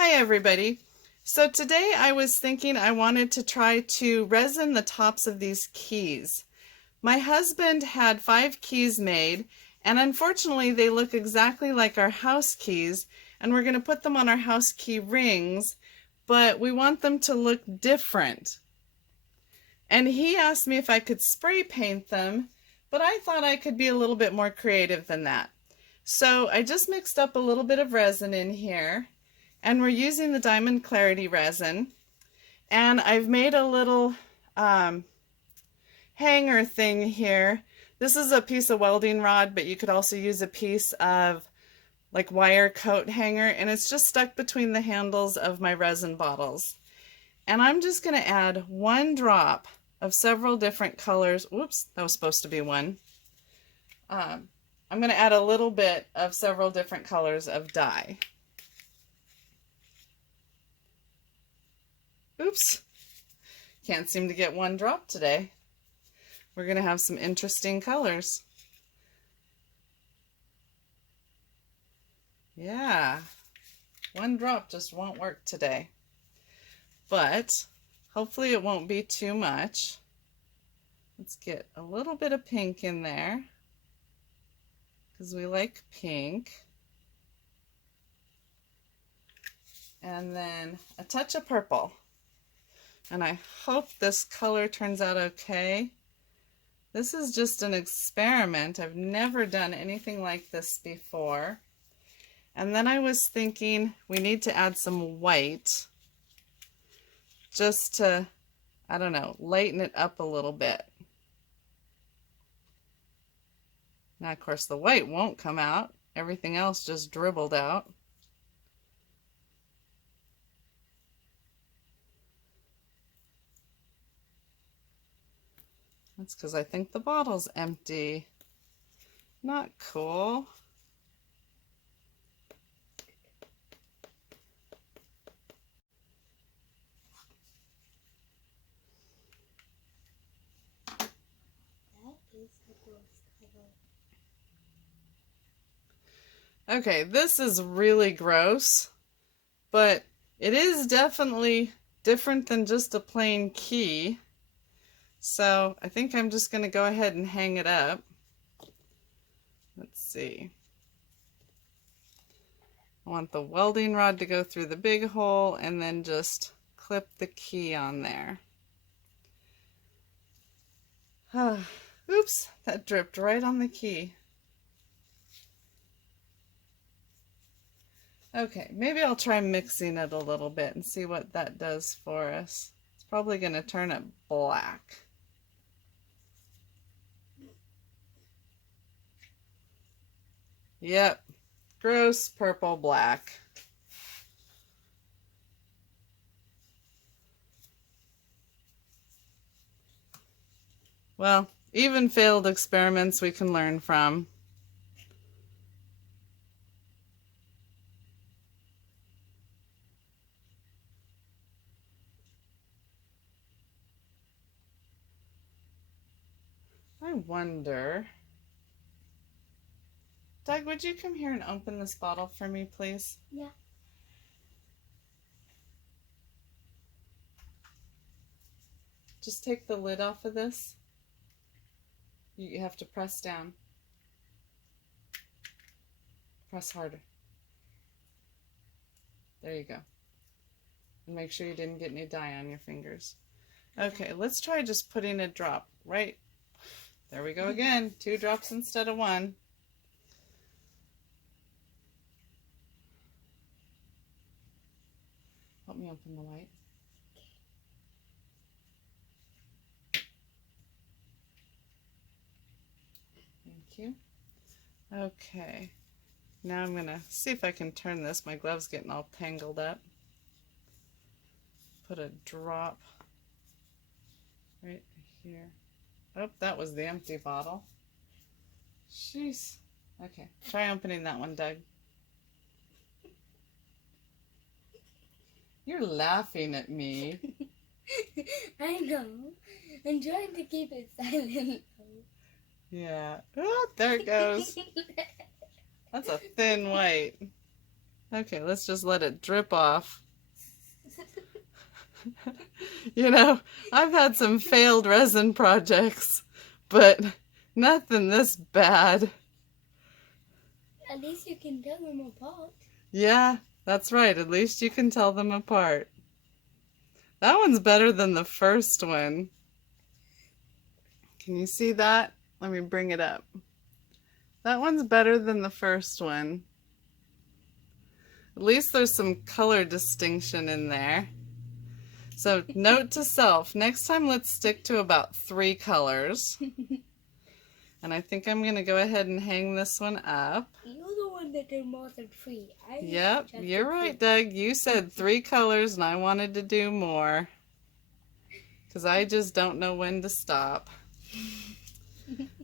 Hi everybody. So today I was thinking I wanted to try to resin the tops of these keys. My husband had 5 keys made, and unfortunately they look exactly like our house keys, and we're going to put them on our house key rings, but we want them to look different. And he asked me if I could spray paint them, but I thought I could be a little bit more creative than that. So I just mixed up a little bit of resin in here. And we're using the Diamond Clarity resin, and I've made a little hanger thing here. This is a piece of welding rod, but you could also use a piece of like wire coat hanger, and it's just stuck between the handles of my resin bottles. And I'm just going to add 1 drop of several different colors. Whoops, that was supposed to be 1. I'm going to add a little bit of several different colors of dye. Oops, can't seem to get 1 drop today. We're going to have some interesting colors. Yeah, 1 drop just won't work today. But hopefully it won't be too much. Let's get a little bit of pink in there because we like pink. And then a touch of purple. And I hope this color turns out okay. This is just an experiment. I've never done anything like this before. And then I was thinking we need to add some white just to, I don't know, lighten it up a little bit. Now, of course, the white won't come out. Everything else just dribbled out. That's because I think the bottle's empty. Not cool. Okay, this is really gross, but it is definitely different than just a plain key. So I think I'm just going to go ahead and hang it up. Let's see. I want the welding rod to go through the big hole and then just clip the key on there. Oops, that dripped right on the key. Okay, maybe I'll try mixing it a little bit and see what that does for us. It's probably going to turn it black. Yep, gross purple black. Well, even failed experiments we can learn from. I wonder... Doug, would you come here and open this bottle for me, please? Yeah. Just take the lid off of this. You have to press down. Press harder. There you go. And make sure you didn't get any dye on your fingers. Okay, let's try just putting a drop right. There we go again. 2 drops instead of 1. Help me open the light. Thank you. Okay, now I'm gonna see if I can turn this. My glove's getting all tangled up. Put a drop right here. Oh, that was the empty bottle. Jeez. Okay, try opening that one, Doug. You're laughing at me. I know. I'm trying to keep it silent. Yeah. Oh, there it goes. That's a thin white. Okay, let's just let it drip off. You know, I've had some failed resin projects, but nothing this bad. At least you can tell them apart. Yeah, that's right. At least you can tell them apart. That one's better than the first one. Can you see that? Let me bring it up. That one's better than the first one. At least there's some color distinction in there. So note to self, next time let's stick to about 3 colors. And I think I'm going to go ahead and hang this one up. You're the one that did more than 3. Yep, you're right, Doug. You said 3 colors and I wanted to do more. Because I just don't know when to stop.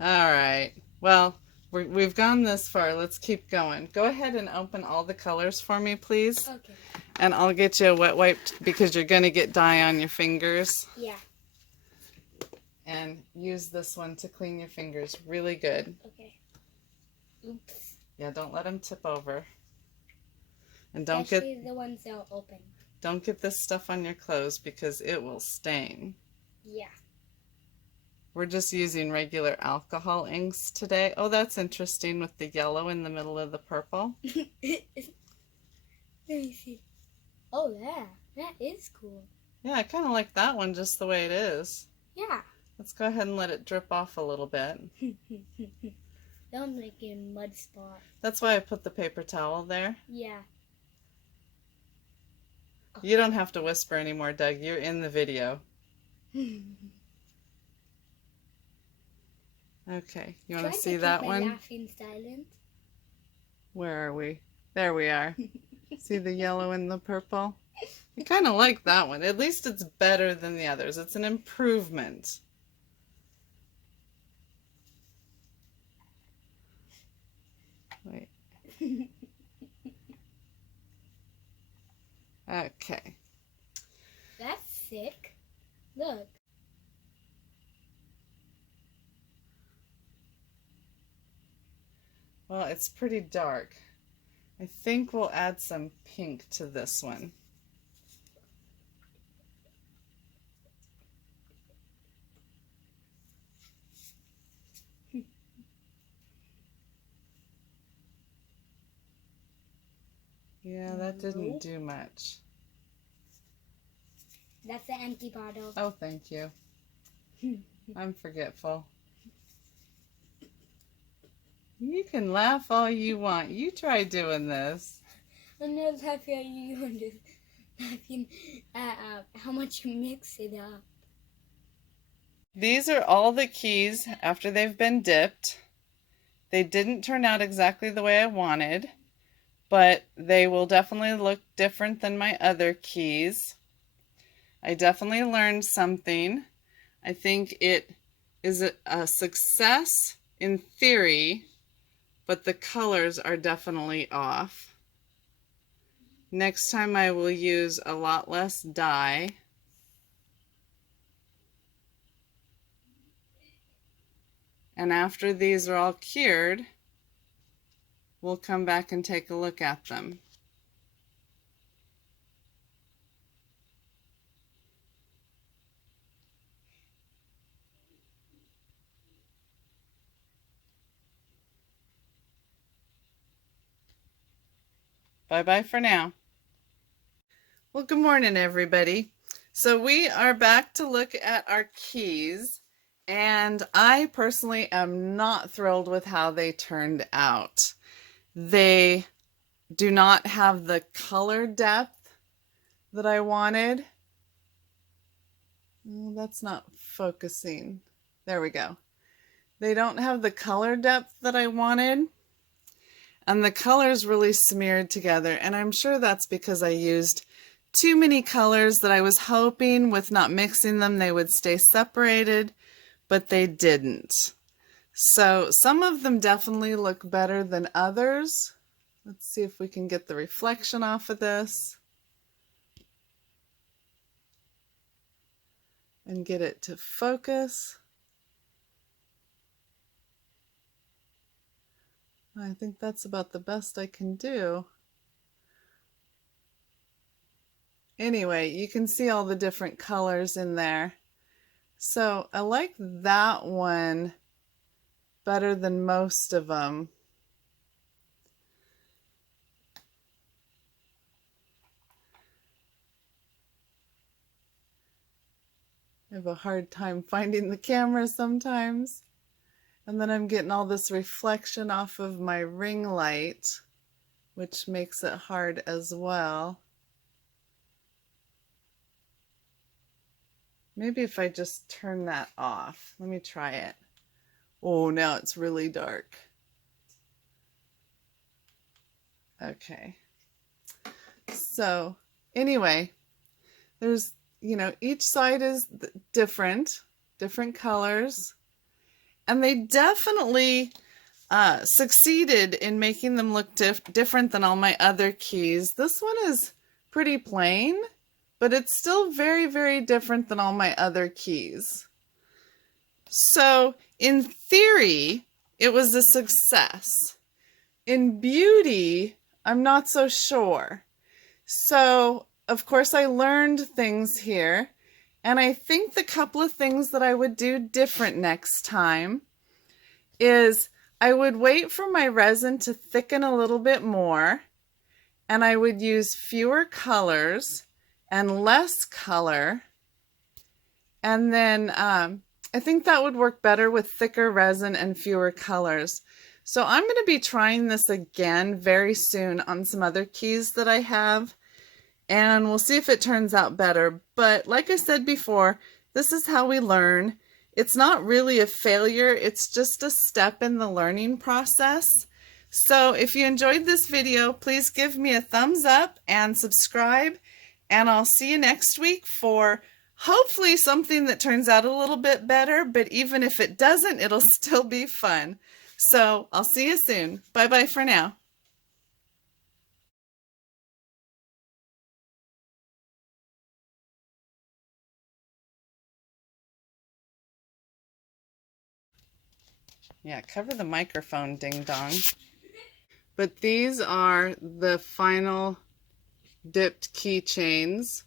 All right. Well, we've gone this far. Let's keep going. Go ahead and open all the colors for me, please. Okay. And I'll get you a wet wipe because you're going to get dye on your fingers. Yeah. And use this one to clean your fingers really good. Okay. Oops. Yeah, don't let them tip over. And don't Especially the ones that are open. Don't get this stuff on your clothes because it will stain. Yeah. We're just using regular alcohol inks today. Oh, that's interesting with the yellow in the middle of the purple. Let me see. Oh, yeah. That is cool. Yeah, I kind of like that one just the way it is. Yeah. Let's go ahead and let it drip off a little bit. Don't make a mud spot. That's why I put the paper towel there. Yeah. You don't have to whisper anymore, Doug. You're in the video. Okay, you want to see that one? Laughing silent. Where are we? There we are. See the yellow and the purple? I kind of like that one. At least it's better than the others. It's an improvement. Wait. Okay. That's sick. Look. Well, it's pretty dark. I think we'll add some pink to this one. Yeah, that didn't do much. That's the empty bottle. Oh, thank you. I'm forgetful. You can laugh all you want. You try doing this. I'm not happy at you. I'm just laughing at how much you mix it up. These are all the keys after they've been dipped. They didn't turn out exactly the way I wanted, but they will definitely look different than my other keys. I definitely learned something. I think it is a success in theory, but the colors are definitely off. Next time I will use a lot less dye. And after these are all cured, we'll come back and take a look at them. Bye-bye for now. Well, good morning, everybody. So we are back to look at our keys, and I personally am not thrilled with how they turned out. They do not have the color depth that I wanted. Oh, that's not focusing. There we go. They don't have the color depth that I wanted. And the colors really smeared together. And I'm sure that's because I used too many colors that I was hoping with not mixing them they would stay separated, but they didn't. So some of them definitely look better than others. Let's see if we can get the reflection off of this and get it to focus. I think that's about the best I can do. Anyway, you can see all the different colors in there. So I like that one better than most of them. I have a hard time finding the camera sometimes. And then I'm getting all this reflection off of my ring light, which makes it hard as well. Maybe if I just turn that off. Let me try it. Oh, now it's really dark. Okay. So anyway, there's, each side is different colors, and they definitely succeeded in making them look different than all my other keys. This one is pretty plain, but it's still very, very different than all my other keys. So in theory, it was a success. In beauty, I'm not so sure. So, of course, I learned things here, and I think the couple of things that I would do different next time is I would wait for my resin to thicken a little bit more, and I would use fewer colors and less color, and then I think that would work better with thicker resin and fewer colors. So I'm going to be trying this again very soon on some other keys that I have, and we'll see if it turns out better. But like I said before, this is how we learn. It's not really a failure, it's just a step in the learning process. So if you enjoyed this video, please give me a thumbs up and subscribe, and I'll see you next week for hopefully something that turns out a little bit better, but even if it doesn't, it'll still be fun. So I'll see you soon. Bye-bye for now. Yeah, cover the microphone, ding dong. But these are the final dipped keychains.